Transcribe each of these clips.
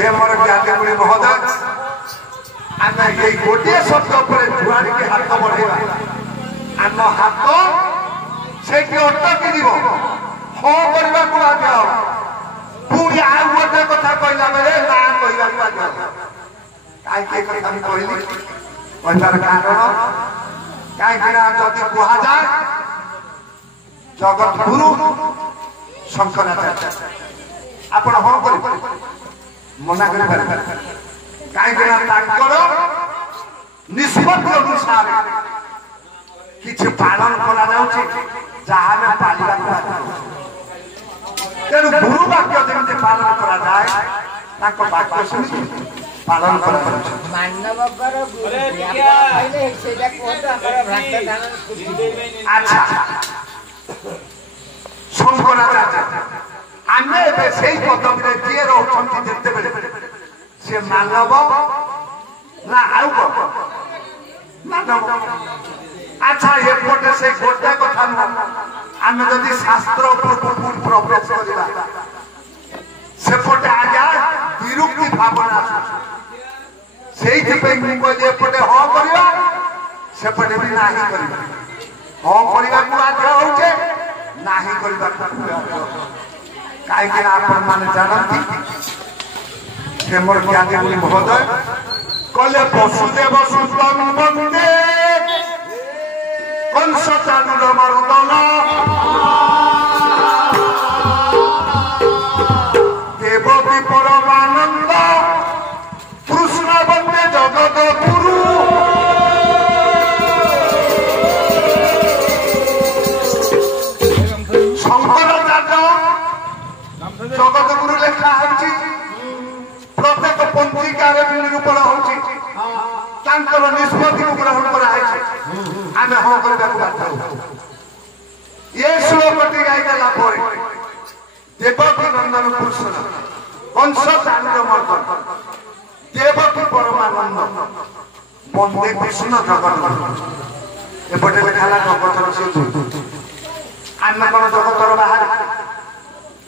हे मोर ज्ञानी महोदय आम ये गोटे शब्द पर जुआड़ी के हाथ बढ़ेगा आम हाथ से अटक जीव हाँ करने को दिया पुणी आउ गोटे कथा कहला बेले ना कह कहीं कहली कहलार कारण कहीं जदि कह जाए जगत गुरु शंकराचार्य आपण हाँ कर मना कर कहीं निष्पत्ति अनुसार किसी पालन करा जहाँ तेणु गुरु वाक्य जमी पालन करा जाए वाक्य शुणी पालन करा शंकराचार्य आम से पदवी किए रोचे से मानव ना आउ मानव अच्छा एपटे से गोटे कथा आम जदि शास्त्र प्रवेश करवा सेपटे आज्ञा विरुक्ति भावना से एपटे हाँ करवा सेपटे भी ना करवा हाँ करने को आग्रह होचे ना कहीं आपण मैंने जानती मोर ज्ञानी महोदय कले वसुदेव सुतम वंदे कंस चाणूर मर्दन देवकी परमानंद कृष्ण वंदे जगत गुरु शंकराचार्य जगत गुरु लेखा है प्रत्येक पंत्रिकार निरूपण होची निष्पत्ति को ग्रहण कराई हाँ करने ये श्लोकटी गाईदेला देवकी नंदन कृष्ण कंस चाणूर मर्दन देवकी परमानंद वंदे कृष्ण जगत एपटे लिखाला जगतर सिंधु आम कौन जगतर बाहर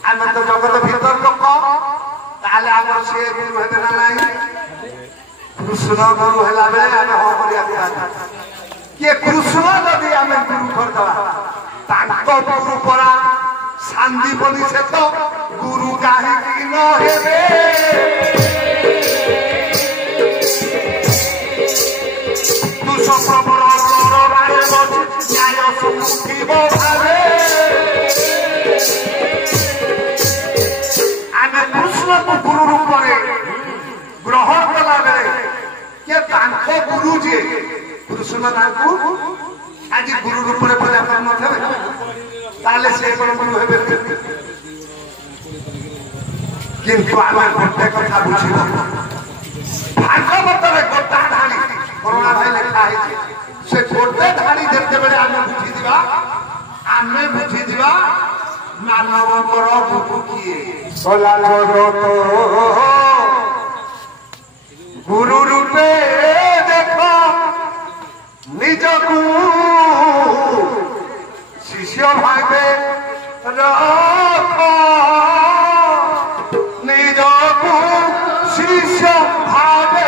आम तो जगत भीतर लोक ताले आमर से गुरु हेते ना नाही कृष्ण गुरु हैला बेले आमे हो करिया के कृष्ण जदि आमे गुरु करदवा ताको गुरु परा शांति बनी से तो गुरु काहे कि न हेबे तू सब प्रबल राय बच न्याय सुखी भावे गुरु रूप ग्रहण कला बेले गुरु जी कृष्ण आज गुरु रूप से गुरु हे किंतु आम गोटे कथा बुझ भागवत गोटा ढाणी करुणा भाई लिखा है से गोटे ढाणी जिते आम बुझीजा आम बुझीजा मानव गुरु किए गुरु रूपे देख निज को शिष्य भावे रख निज को शिष्य भावे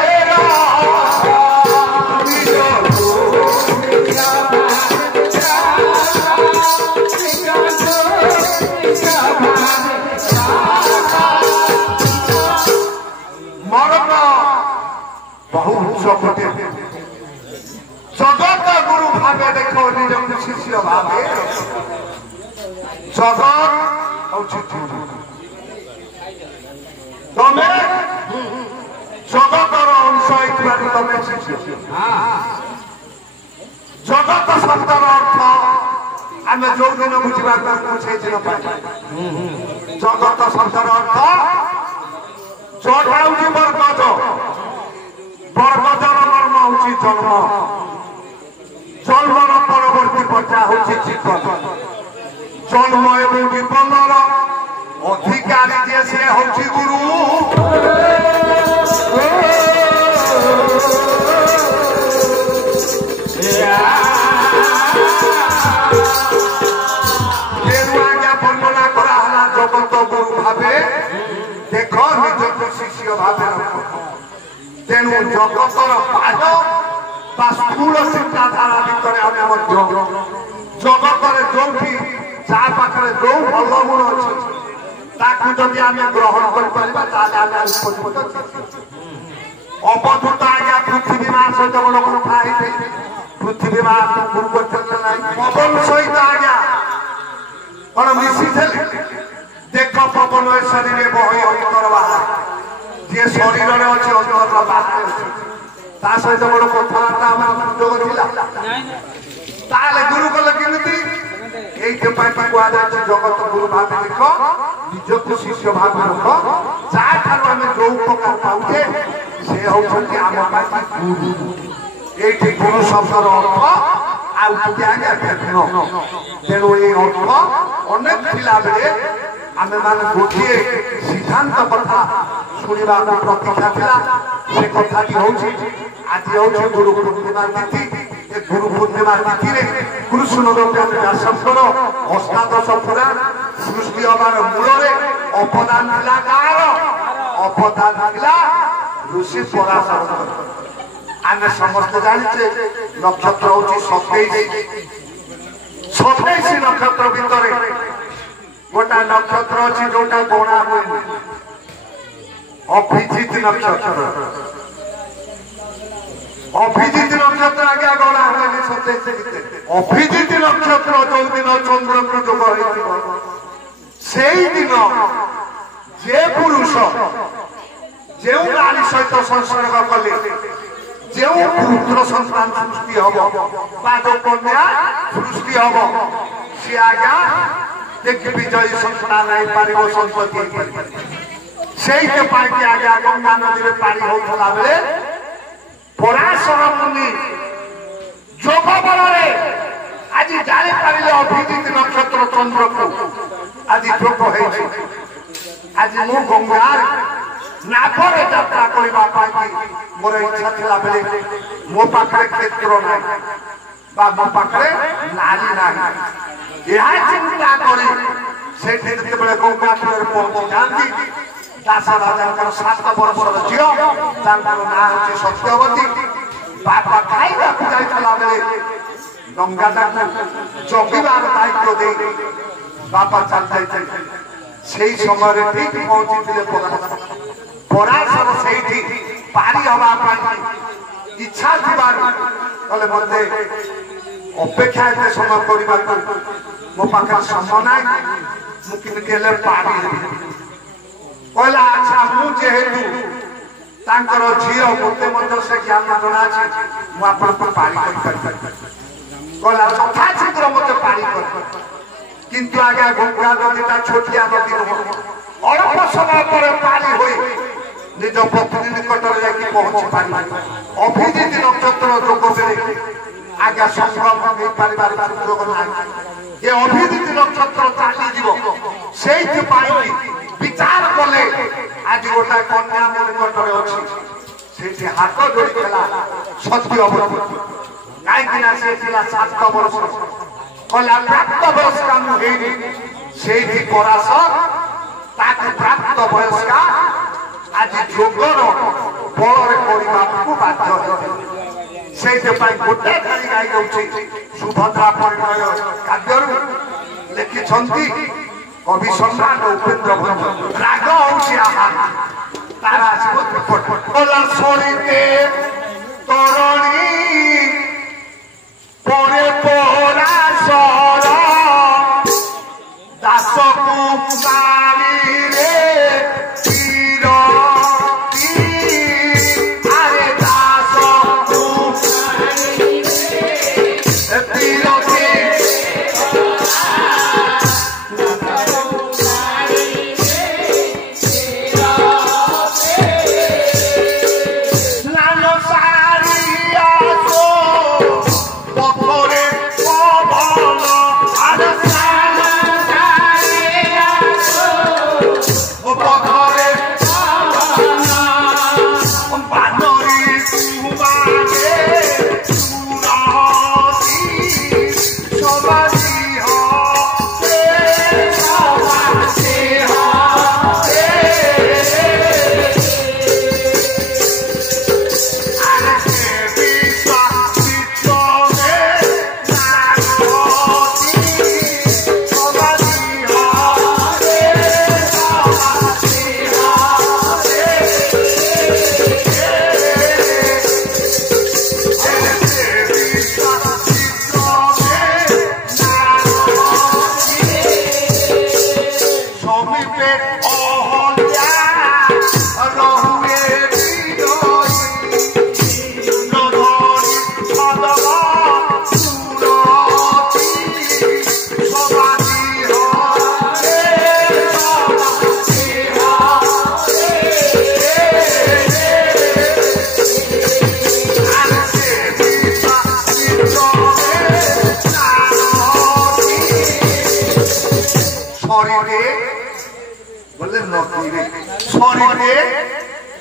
जगत गुरु भावे देखो निज शिष्य भावे जगत तमे जगतर अंश तमे शिष्य जगत शब्दर अर्थ आम जो दिन बुझा से दिन जगत शब्दर अर्थ जटा हूँ बरगज बरगजर मर्म हूँ जन्म जन्मर परवर्ती पर्याय हूँ जीवन जन्म एवं जीवन अधिकारी जे से हूँ गुरु वर्णना करा जगत गुरु भावे देख निज शिष्य भाव तेणु जगतर बाह्य बा स्थूल चिंताधारा भितर आम जगत जो जहाँ पाखे जो भल गुण अच्छे ताकू जदि आम ग्रहण कर अवधूत आज्ञा पृथ्वी माँ सहित गोटे कथा है पृथ्वी माँ पूर्व पवन सहित आज्ञा कौन मिशी देख पवन शरीर बही अंतर बाहर जी शरीर में अच्छे अंतर बाहर अच्छे सहित गोटे कथबार्ता सुजोग गुरुकुल केमी जगत गुरु भाव देख निजक शिष्य भाव रख जहाँ आम जो उपकार पाचे से होती आम ये गुरु शब्दर अर्थ आज्ञा तेणु ये अर्थ अनेक थिला बेले आमे माने गोटे सिद्धांत कथा शुणा प्रतीक्षा थिला से कथाटी होची आज होची गुरु पूर्णिमा तिथि गुरु पूर्णिमा तिथि रे कृष्ण व्यासंकर अष्टादश पुराण सृष्टि हबार मूल अवदान थिला कार अवदान थिला ऋषि पराशर आमे समस्त जानिचे नक्षत्र होची 27 नक्षत्र भितर गोटा नक्षत्र अच्छी जोटा गणा हुए अभिजित नक्षत्र आज्ञा गणा हुए 27 अभिजित नक्षत्र जो दिन चंद्र को जोग से दिन जे पुरुष जो नारी सहित संसर्ग कले जो पुत्र संतान सृष्टि हम कन्या सृष्टि हम सी आज्ञा देखिए विजय संस्था नहीं पार संपत्ति से आज्ञा गंगा नदी में पानी होता बेले पराशर मुनि जोग बल आज जापारे अभिजित नक्षत्र चंद्र को आज जोग आज मु गंगार नाभर यात्रा करने मोर इच्छा था बेले मो पाखे क्षेत्र ना मो पाखे नारी ना यह चिंता करी से गंगा तीर पहुंची जाती दास राजा 7 वर्षर झील ना हूँ सत्यवती बापा खाइबा जाता बेले गंगा जगिबार दायित्व दे बापा चल जाते से समय ठीक पहुंची पराशर से पारी हवा इच्छा थी मत अपेक्षा एत समय करने मो पाखे समय ना मुझे पारी कहला अच्छा मुझेतु झील मत से ज्ञान जना मुझे पारी कहला तथा शीघ्र मत पारी कर किंतु आज्ञा गंगा नदीटा छोटिया नदी अल्प समय पर पारी हो निज पत्नी निकट जाकि पहुंची पार अभिजित नक्षत्र जोग बेले आज्ञा संभव नहीं पारिबार सुयोग ना ये अभिजित नक्षत्र चली विचार कले आज गोटा कन्या मो निकट अच्छी हाथ जोड़ी सत्य कहीं 7 वर्ष कहला प्राप्त वयस्का मुझे पराशर प्राप्त वयस्का आज जोगर बल बाध्य से गोटे खाली गाई जाऊँगी सुभद्रा परिणय काव्य लिखिं कवि सम्राट उपेन्द्र भंज राग हूँ तोरणी परे पराशर दास कुमारी रे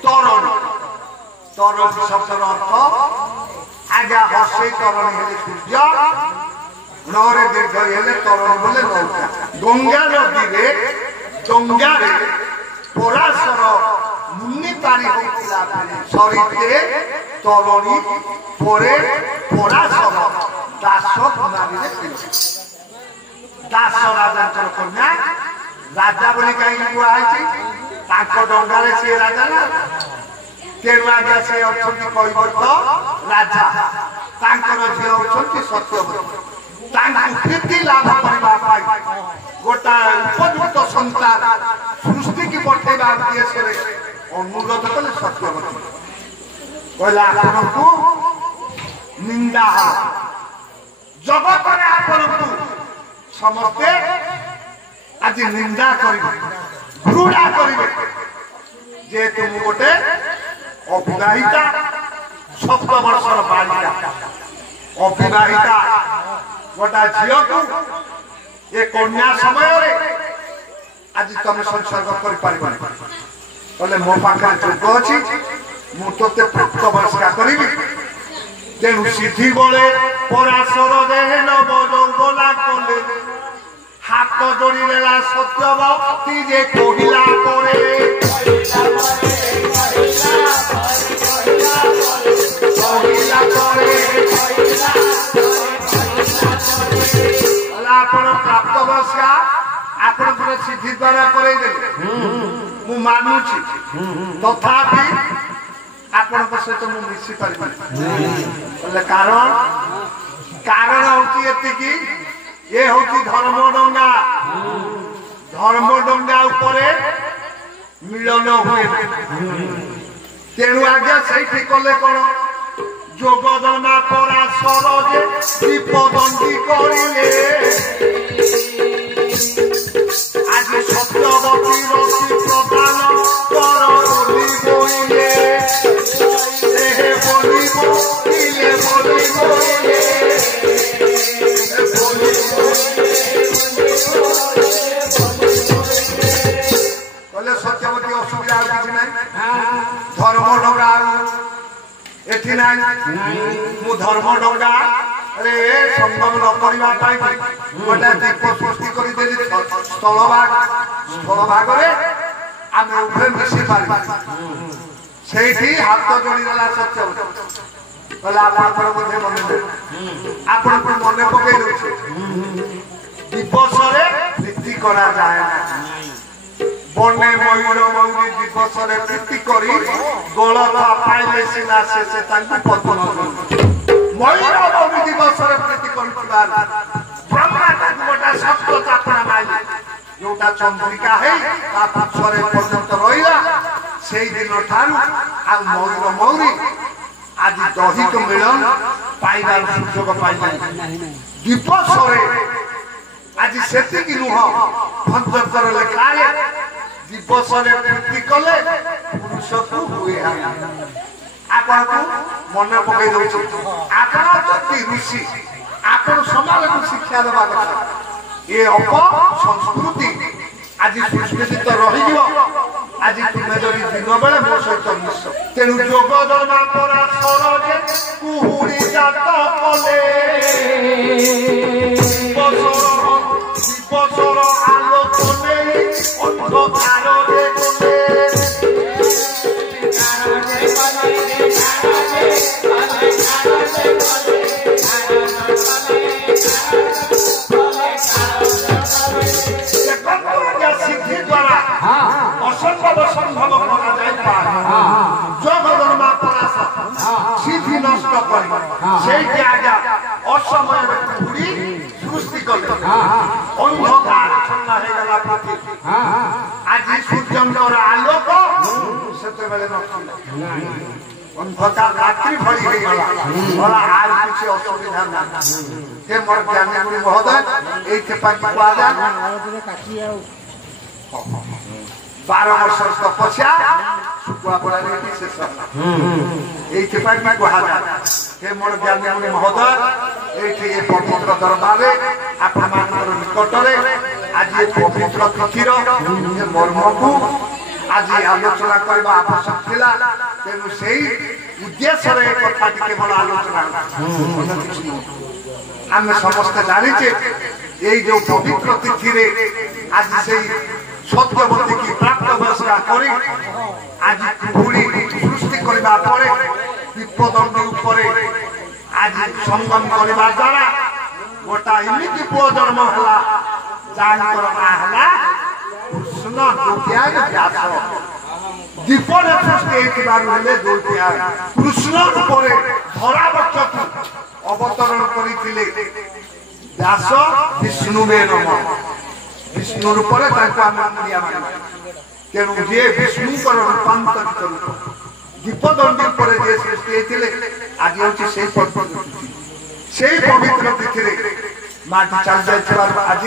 तरण तरण शब्दर अर्थ आज्ञा हसे तरण हेले सूर्य नरे दीर्घ हेले तरण बोले नौका गंगा नदी रे गंगा रे पराशर मुनि पारी होइतिला सरिते तरणी परे पराशर दास कुमारी रे दास राजा कन्या राजा बोली कहीं कुआई डंगा से राजा ना तेणु आज्ञा से अच्छा कैवर्त राजा झील होती सत्यवती कीर्ति लाभ करने गोटा उपयुक्त संतान सृष्टि की पठेवा उद्देश्य अनुरोध कले सत्यवती कहला आपन को निंदा जगत में आपन को समस्ते आज निंदा करिवे घृणा करिवे जे तुम गोटे अविवाहिता 17 वर्षर बालिका अविवाहिता गोटा झील को ये कन्या समय आज तुम संसर्ग कर मो पाखे जोग अच्छी मुझे प्राप्त बयस्का करी तेणु सिद्धि बड़े पराशर देहन बजौला कले हाथ जोड़ी नेला सत्यवती जे कहिला करे आपण प्राप्त बयस्का आपण पूरा सिद्धि द्वारा करे मु मानुची तथापि आपण सहित मु मिसी पारि कारण कारण होची एतिकी ये होची धर्मडंगा उपरे मिलन हुए तेणु आज्ञा से कले कौन जोगदमा पराशर जे दीपदंडी करिले आज सत्यवती रति प्रदान कर बोली बोले सत्यवती असुविधा धर्मडंगा एठी ना मु धर्मडंगा अरे संगम न करवा गोटे दीप सृष्टि कर स्थल भाग आम उभे मिसी पार से हाथ जोड़ीदेला सत्यवती कहला आपणकर बोधे मन आप मन पकई दे दिवस प्रीति करा जाए ना बने मयूर मौरी दिवस प्रीति करी गलत पाइले सीना से पतन मयूर मौरी दिवस प्रीति कर ब्रह्मा गोटा शब्द चापड़ा माइले जोटा चंद्रिका है पक्षरे पर्यंत रहा से दिन ठारू आ मयूर मौरी आज दैहिक मिलन पाइबार सुजोग पाइले दिवस आज से नुह भंजकर लेखारे दिवस प्रीति कले पुरुष को हुए आपन को मन पकई दउछ आपन जति ऋषि आपन समाज को शिक्षा देबा कथा ये अप संस्कृति आज सुस्कृत रही आज तुम्हें जदि दिन बेले मो सहित मिश तेणु जोगदमा पराशर जे कुहुरी जात कले दिवसर आलोक नहीं अंधकार रे सिद्धि द्वारा असंभव संभव करा जाए जोगदमा पराशर सिद्धि नष्ट कर आज्ञा असमय घुड़ी सृष्टि कले अंधकार छन्ना हो गला पृथ्वी आज सूर्यंकर आलोक सेते बेले नथिला अंधकार रात्रि भरी हो गला आज किसी असुविधा ना हे मोर ज्ञानी गुरु महोदय एके पाकी बाजा 12 वर्ष तपस्या सुकुआ पड़ा शेष ये गुहाजा हे मोर ज्ञानी मुनि महोदय ये पवित्र दरबार आपण निकट आज ये पवित्र तिथिर मर्म को आज आलोचना करबा आवश्यक थिला तेनु सेही उद्देश्य रे कथा केवल आलोचना हम समस्त जानिचे এই যে পবিত্র তিথিরে আজ সেই সত্যবতী কি প্রাপ্ত বয়স্কা করে আজ পুরী সৃষ্টি করিবা পরে বিপদন্ডী উপরে আজ সঙ্গম করিবা দ্বারা গোটা এমিতি পুଅ জন্ম ହେଲା যাଙ୍କର না ହେଲା কৃষ্ণ দুতিয়ায় ব্যাস দীপরে সৃষ্টি ହେଇଥିବାରୁ ହେଲେ দুতিয়ায় কৃষ্ণ উপরে ধরা বক্ষକୁ অবতরণ କରିଥିଲେ व्यास विष्णु में नम विष्णु रूपरे तेणु जे विष्णु रूपांतरित रूप दीपदंडी पर जे सृष्टि आज हूँ से पवित्र तिथि माटी चल जाए आज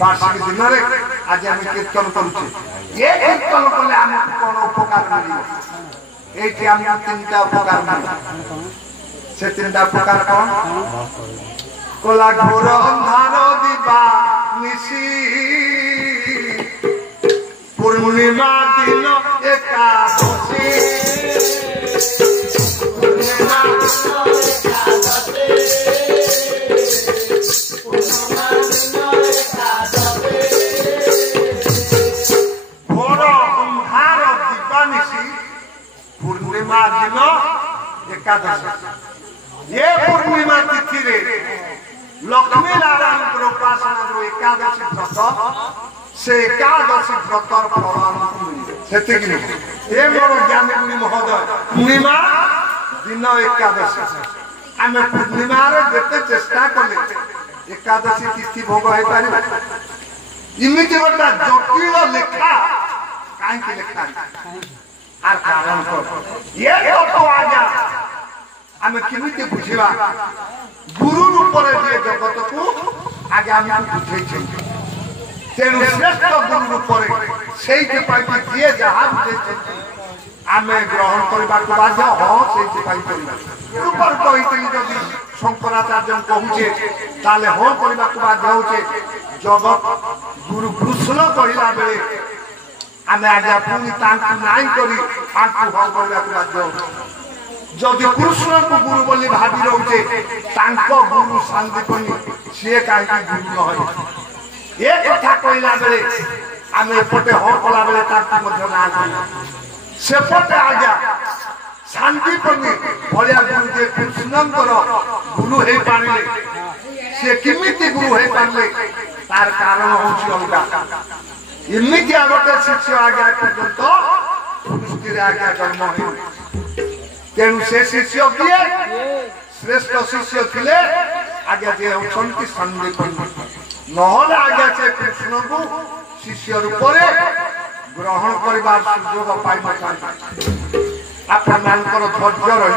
वार्षिक दिन में आज आम कीर्तन करुचे ये कीर्तन कले आम कौन उपकार मिले ये तीन उपकार मिले से तीन उपकार कौन कोला घोर अंधार दिबा निशी पूर्णिमा दिन एकादशी पूर्णिमा घोर अंधार दिबा निशी पूर्णिमा दिन एकादशी ये पूर्णिमा तिथि रे लक्ष्मी नारायण उपासना एकादशी व्रत से एकादशी व्रतर फल से मोर ज्ञानी गुणी महोदय पूर्णिमा दिन एकादशी आम पूर्णिमा जिते चेष्टा कले एकादशी तिथि भोग हो पार इमिति गोटा जटिल लेखा कहीं लेखा आर कारण ये तो आज्ञा आम केमिति बुझिबा गुरु रूप जे जगत को आगे आम बुझे तेणु श्रेष्ठ गुरु रूप से जी जहाँ बुझे आम ग्रहण करने बाध्य हाँ से जदि शंकराचार्य कहूचे ताले हाँ करने बाध्य होचे जगत गुरु कृष्ण कहला बेले आम आज्ञा पुणी नाई करी हाँ करने बाध्य हो जदि कृष्ण को गुरु बोली भावी रोचे गुरु शांतिपनी सी कहीं गुरु न ये कथा कहला बेले आम एपटे हाँ कला बेले सेपटे आज्ञा शांतिपनी भाया गुरु जे कृष्णंकर गुरु हो पारे सी केमिति गुरु हो पारे तार कारण हूँ अलगा एमती गोटे शिष्य आज्ञा पर्यंत सृष्टि आज्ञा जन्म हो तेणु से शिष्य किए श्रेष्ठ शिष्य थे आज्ञा जे होती संदीपनी नहले आज्ञा से कृष्ण को शिष्य रूप ग्रहण करने सुजोग पाई आपण धैर्य रही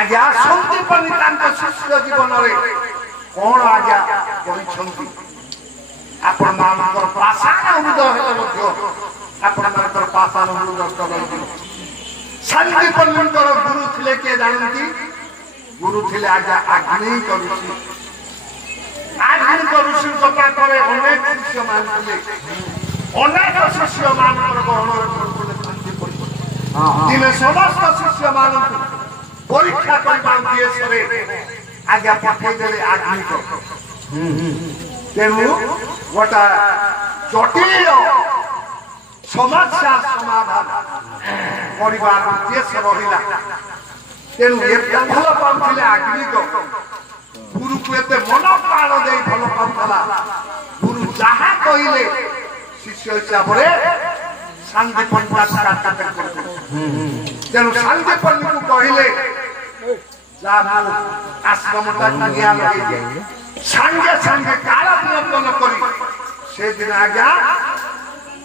आज्ञा संदीपनी शिष्य जीवन में कौन आज्ञा आपण पाषाण हृदय आपण पाषाण हृदय शांतिपनी गुरु थे किए जानती गुरु थे आज्ञा आग्नेयिक ऋषि आग्नेयिक ऋषि कथा पर अनेक शिष्य मान अनेक शिष्य मान दिने समस्त शिष्य मान परीक्षा करने उद्देश्य आज्ञा पठेदेले आग्नेयिक तेणु गोटा जटिल समस्या समाधान परिवार उद्देश्य रहा तेणु एत भल पाते आग्निक गुरु को एत मन प्राण दे भल पाला गुरु जहाँ कहले शिष्य हिसाब से शांतिपनी तेणु शांतिपनी को कहले आश्रम निया लगे सांगे सांगे काला नियंत्रण करी से दिन आज्ञा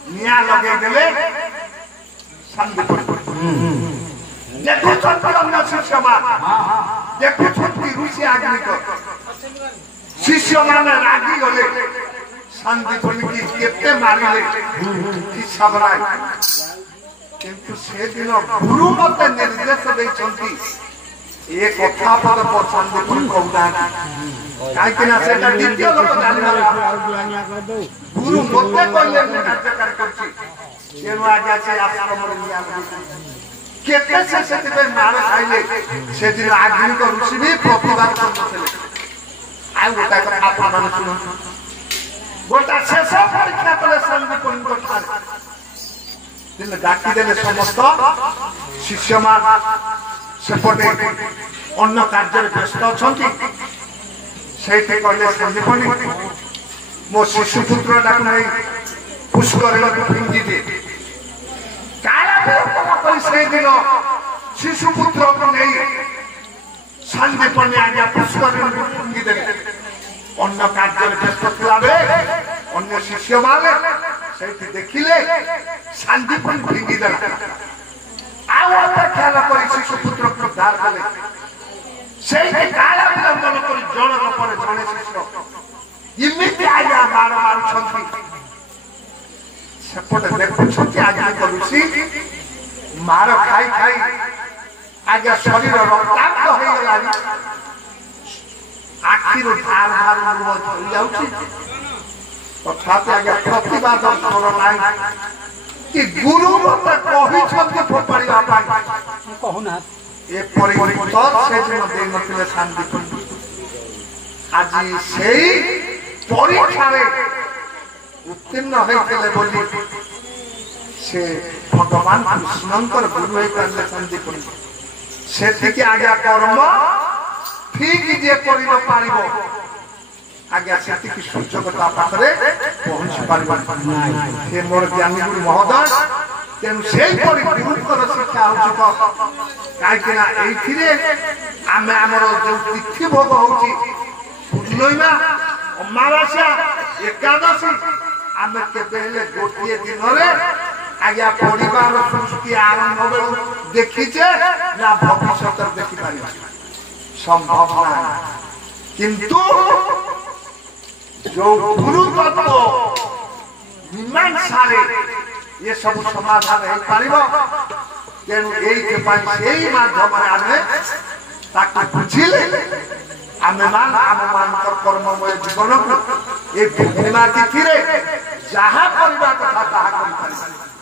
निया लगे देले शिष्य ऋषि आग्निक शिष्य मान रागी गले शांतिपनी की मारे हिसाब किंतु से दिन गुरु मत निर्देश देते ये कथा पर शांतिपनी कहना कहीं द्वितीय लोक जान गुरु मत कहले कार्यकारी कर तेणु आज्ञा से आश्रम केते से मार खाइले से दिन आग्निक ऋषि भी प्रतिवाद करते आ गोटा कथा आपन सुन गोटा शेष परीक्षा कले संदीपन को ठार दिन डाकी देले समस्त शिष्य मान सेपटे अन्य कार्य व्यस्त अछंती सेठे कहले संदीपनी मो शिशुपुत्र डाक नहीं पुष्कर फिंगी दे से दिन शिशुपुत्र को नहीं संदीपनी आज्ञा पुष्कर फिंगी दे अन्य कार्य व्यस्त थिला बेले अन्य शिष्य माने सेठी देखिले संदीपन फिंगी देला आउ अपेक्षा न करी शिशुपुत्र को उद्धार कले सेठी काला विलंबन करी जनक पर जने शिष्य इमिति आज्ञा मार छंती सेपटे देखुछंती आज्ञा करूसी मार खाई खाई आज्ञा शरीर रक्ताक्त हो गलानी आखिर धार धार लुह झरी जाउची तथापि आज्ञा प्रतिवाद स्वर नाही कि गुरु मते कहि छंती फोपाड़िबा पाई कहूना ए परिवर्तन से दिन दे नथिले शांति आज सेई परीक्षा रे उत्तीर्ण होइतले बोली से भगवान कृष्णंकर गुरु है करले शांति से ठीक आज्ञा कर्म ठीक जे करिबो पारिबो आज्ञा से ठीक सूचकता पाखरे पहुंच पारिबो हे मोर ज्ञानी गुरु महोदय तेन से परि गुरुत्वर शिक्षा होछि काइकिना एथिरे आमे हमर जो तिथि भोग होछि पूर्णिमा अमावास्या एकादशी आमे केबेले गोटिए दिन रे आज्ञा परिवार सृष्टि आरंभ बेलु देखिछे ना भविष्यत देखि पारिबा संभव ना किंतु जो गुरु तत्व मीमांसा रे ये सब समाधान है पारिबो तेनु एई के पाई सेई माध्यम रे आमे ताकि बुझिले आमे मान कर कर्ममय जीवन ए पूर्णिमा तिथि रे जहाँ करबा कथा ताहा करि पारिबा